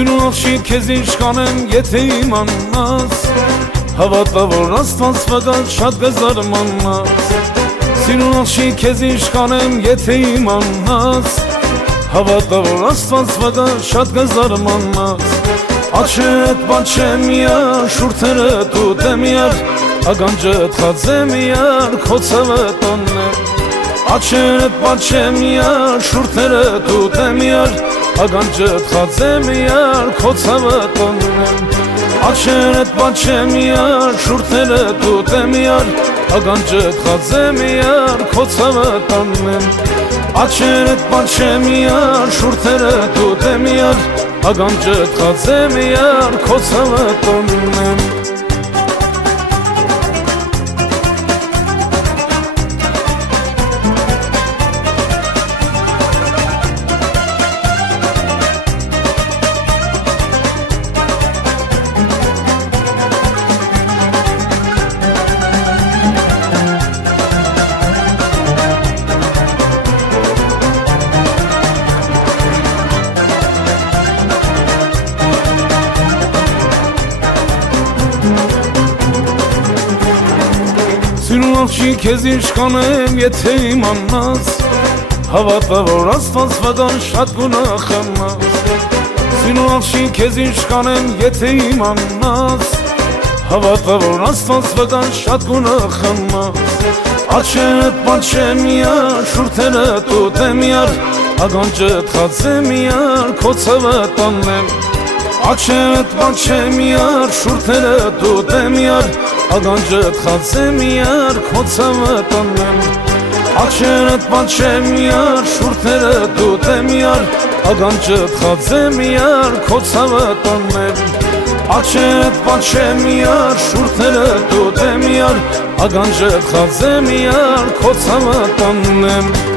Սիրուն աղջիկ քեզ ինչ կանեմ, եթե իմանաս, հավատա որ Աստված վկա շատ կզարմանաս։ Սիրուն աղջիկ քեզ ինչ կանեմ, եթե իմանաս, հավատա որ Աստված վկա շատ կզարմանաս։ Աչքերդ բաչեմ յար, շուրթերդ ուտեմ յար, ագանջդ խածեմ յար, քո ցավը տոնեմ։ Աչքերդ բաչեմ յար, շուրթերդ ուտեմ յար, ագանջդ խածեմ յար, քո ցավը տոնեմ։ Աչքերդ բաչեմ յար, շուրթերդ ուտեմ յար, ագանջդ խածեմ յար, քո ցավը տոնեմ։ Աչքերդ բաչեմ յար, շուրթերդ ուտեմ յար, ագանջդ խածեմ յար, քո ցավը տոնեմ։ Սիրուն աղջիկ քեզ ինչ կանեմ, եթե իմանաս, հավատա որ Աստված վկա շատ գունախանաս։ Սիրուն աղջիկ քեզ ինչ կանեմ, եթե իմանաս, հավատա որ Աստված վկա շատ գունախանաս։ Աչքերդ բաչեմ յար, շուրթերդ ուտեմ յար, ագանջդ խածեմ յար, քո ցավը տոնեմ։ Աչքերդ բաչեմ յար, շուրթերդ ուտեմ յար, ագանջդ խածեմ յար, քո ցավը տոնեմ։ Աչքերդ բաչեմ յար, շուրթերդ ուտեմ յար, ագանջդ խածեմ յար, քո ցավը տոնեմ։ Աչքերդ բաչեմ յար, շուրթերդ ուտեմ յար, ագանջդ խածեմ յար, քո ցավը տոնեմ։